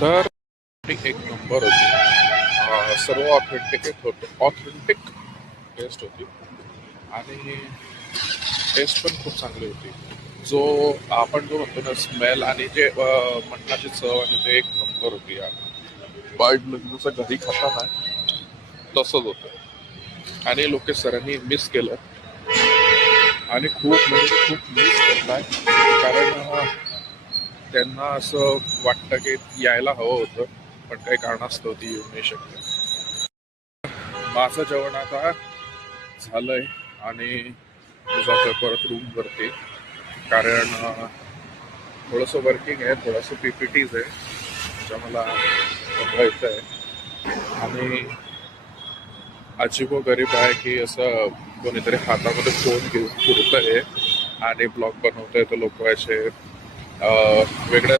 तर एक नंबर होती. सर्व ऑथेंटिक टेस्ट होती आणि टेस्ट पण खूप चांगली होती. जो आपण जो म्हणतो ना स्मेल आणि जे मटणाची चव आणि ते एक नंबर होती यार. बाईट जसं घरी खाता ना तसंच होतं आणि लोक सरांनी मिस केलं आणि खूप म्हणजे खूप मिस करताय कारण त्यांना असं वाटतं की यायला हवं होतं पण काही कारणास्तव ती येऊ नाही शकते. माझं जेवण आता झालंय आणि जातोय परत रूमवरती कारण थोडंसं वर्किंग आहे, थोडंसं PPTज आहे ज्या मला बनवायचं आहे आणि अजीबो गरीब आहे की असं कोणीतरी हातामध्ये फोन घेऊन फिरतंय आणि ब्लॉग बनवतंय तर लोक असे वेगळ्या